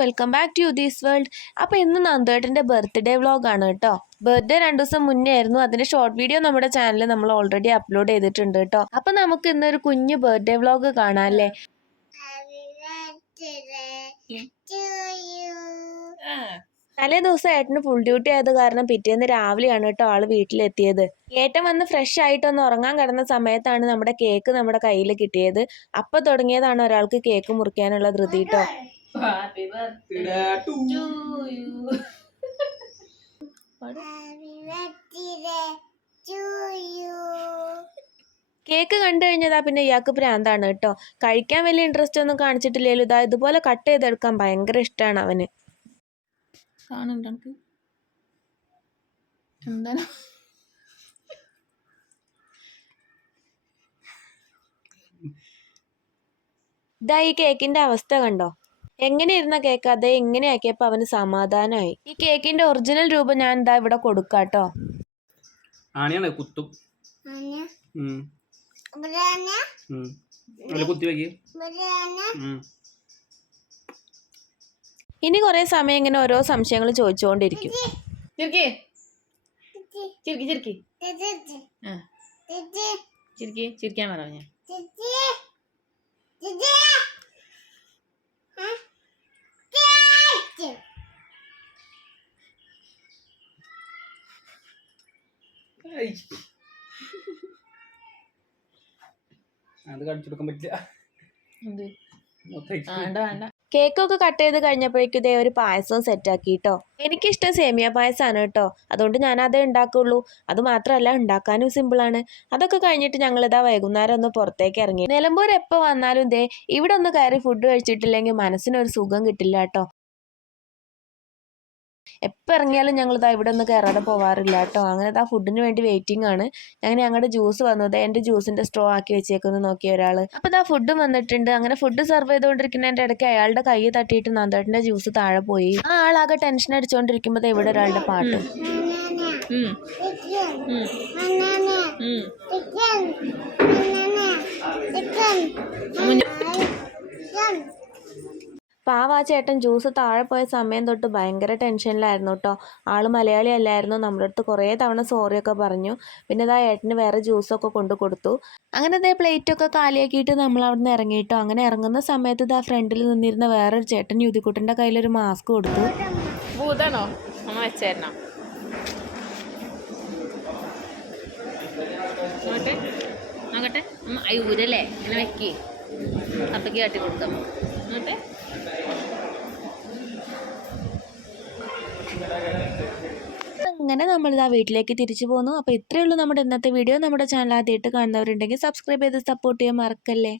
Welcome back to these world അപ്പോൾ ഇന്ന് നന്ദേട്ടന്റെ birthday വ്ളോഗാണ് കേട്ടോ. ബർത്ത്ഡേ രണ്ടു ദിവസം മുന്നേ ആയിരുന്നു. അതിന്റെ ഷോർട്ട് വീഡിയോ നമ്മുടെ ചാനലിൽ നമ്മൾ ഓൾറെഡി അപ്ലോഡ് ചെയ്തിട്ടുണ്ട് കേട്ടോ. അപ്പോൾ നമുക്ക് ഇന്നൊരു കുഞ്ഞു ബർത്ത്ഡേ വ്ളോഗ് കാണാം അല്ലേ? തലേ ദിവസം ഏട്ടന് ഫുൾ ഡ്യൂട്ടി ആയത് കാരണം പിറ്റേന്ന് രാവിലെയാണ് കേട്ടോ ആൾ വീട്ടിലെത്തിയത്. ഏട്ടൻ വന്ന് ഫ്രഷ് ആയിട്ടൊന്ന് ഉറങ്ങാൻ കിടന്ന സമയത്താണ് നമ്മുടെ കേക്ക് നമ്മുടെ കയ്യിൽ കിട്ടിയത്. അപ്പൊ തുടങ്ങിയതാണ് ഒരാൾക്ക് കേക്ക് മുറിക്കാനുള്ള ധൃതി കേട്ടോ. Happy birthday to. കേക്ക് കണ്ടു കഴിഞ്ഞതാ പിന്നെ ഇയാൾക്ക് ഭ്രാന്താണ് കേട്ടോ. കഴിക്കാൻ വലിയ ഇൻട്രസ്റ്റ് ഒന്നും കാണിച്ചിട്ടില്ലല്ലോ. ഇതാ ഇതുപോലെ കട്ട് ചെയ്തെടുക്കാൻ ഭയങ്കര ഇഷ്ടമാണ് അവന്. കാണുന്നുണ്ടോ എനിക്ക് എന്താണ്? ഇതാ ഈ കേക്കിന്റെ അവസ്ഥ കണ്ടോ? എങ്ങനെ ഇരുന്ന കേക്ക്? അതേ എങ്ങനെ ആക്കിയപ്പോ അവന് സമാധാനമായി ഈ കേക്കിന്റെ ഒറിജിനൽ രൂപം ഞാൻ എന്താ ഇവിടെ കൊടുക്കാട്ടോ. ആണിയാണ്? കുത്തും. വെക്ക്. ഇനി കുറെ സമയം ഇങ്ങനെ ഓരോ സംശയങ്ങൾ ചോദിച്ചുകൊണ്ടിരിക്കും ചിരിക്കി. ചിരിക്കി. ചിരിക്കാൻ പറ ഞാൻ ഐ. അത് കടിച്ചെടുക്കാൻ പറ്റില്ല. വേണ്ട വേണ്ട. കേക്കൊക്കെ കട്ട് ചെയ്ത് കഴിഞ്ഞപ്പോഴേക്കും ഇതേ ഒരു പായസം പായസവും സെറ്റാക്കി കേട്ടോ എനിക്കിഷ്ടം സേമിയ പായസമാണ് കേട്ടോ. അതുകൊണ്ട് ഞാൻ അതേ ഉണ്ടാക്കുള്ളൂ. അത് മാത്രമല്ല ഉണ്ടാക്കാനും സിമ്പിളാണ് അതൊക്കെ കഴിഞ്ഞിട്ട് ഞങ്ങൾ ഇതാ വൈകുന്നേരം ഒന്ന് പുറത്തേക്ക് ഇറങ്ങി. നിലമ്പൂർ എപ്പോൾ വന്നാലും ഇതേ ഇവിടെ ഒന്ന് കയറി ഫുഡ് കഴിച്ചിട്ടില്ലെങ്കിൽ മനസ്സിനൊരു സുഖം കിട്ടില്ല കേട്ടോ. എപ്പോൾ ഇറങ്ങിയാലും ഞങ്ങൾ ഇതാ ഇവിടെ ഒന്ന് കയറാതെ പോവാറില്ല കേട്ടോ. അങ്ങനെ ആ ഫുഡിന് വേണ്ടി വെയിറ്റിംഗ് ആണ്. അങ്ങനെ ഞങ്ങളുടെ ജ്യൂസ് വന്നത് എന്റെ ജ്യൂസിന്റെ സ്ട്രോ ആക്കി വെച്ചേക്കുന്നു നോക്കിയ ഒരാൾ അപ്പോൾ ഇതാ ഫുഡ് വന്നിട്ടുണ്ട്. അങ്ങനെ ഫുഡ് സെർവ് ചെയ്തുകൊണ്ടിരിക്കുന്നതിന്റെ ഇടയ്ക്ക് അയാളുടെ കൈ തട്ടിയിട്ട് നന്ദേട്ടന്റെ ജ്യൂസ് താഴെ പോയി. ആ ആളാകെ ടെൻഷൻ അടിച്ചുകൊണ്ടിരിക്കുമ്പോൾ ഇവിടെ ഒരാളുടെ പാട്ട്. ഉം. പാവ ചേട്ടൻ ജ്യൂസ് താഴെ പോയ സമയം തൊട്ട് ഭയങ്കര ടെൻഷനിലായിരുന്നു കേട്ടോ ആൾ മലയാളി അല്ലായിരുന്നു. നമ്മുടെ അടുത്ത് കുറേ തവണ സോറിയൊക്കെ പറഞ്ഞു. പിന്നെ ഇതാ ഏട്ടന് വേറെ ജ്യൂസൊക്കെ കൊണ്ടു കൊടുത്തു. അങ്ങനെ ഇതേ പ്ലേറ്റൊക്കെ കാലിയാക്കിയിട്ട് നമ്മൾ അവിടെ നിന്ന് ഇറങ്ങിയിട്ടോ. അങ്ങനെ ഇറങ്ങുന്ന സമയത്ത് ഇതാ ഫ്രണ്ടിൽ നിന്നിരുന്ന വേറൊരു ചേട്ടൻ യുതിക്കുട്ടന്റെ കയ്യിലൊരു മാസ്ക് കൊടുത്തു. ഭൂതാണോ? വെച്ചായിരുന്നോ നോട്ടെ നോക്കട്ടെ അമ്മ അയ്യൂരല്ലേ ഇങ്ങനെ വെക്കി. അപ്പക്ക് കാട്ടി കൊടുക്കാം നോട്ടെ അങ്ങനെ നമ്മളിതാ വീട്ടിലേക്ക് തിരിച്ചു പോന്നു. അപ്പോൾ ഇത്രയേ ഉള്ളൂ നമ്മുടെ ഇന്നത്തെ വീഡിയോ. നമ്മുടെ ചാനൽ ആദ്യമായിട്ട് കാണുന്നവരുണ്ടെങ്കിൽ സബ്സ്ക്രൈബ് ചെയ്ത് സപ്പോർട്ട് ചെയ്യാൻ മറക്കല്ലേ?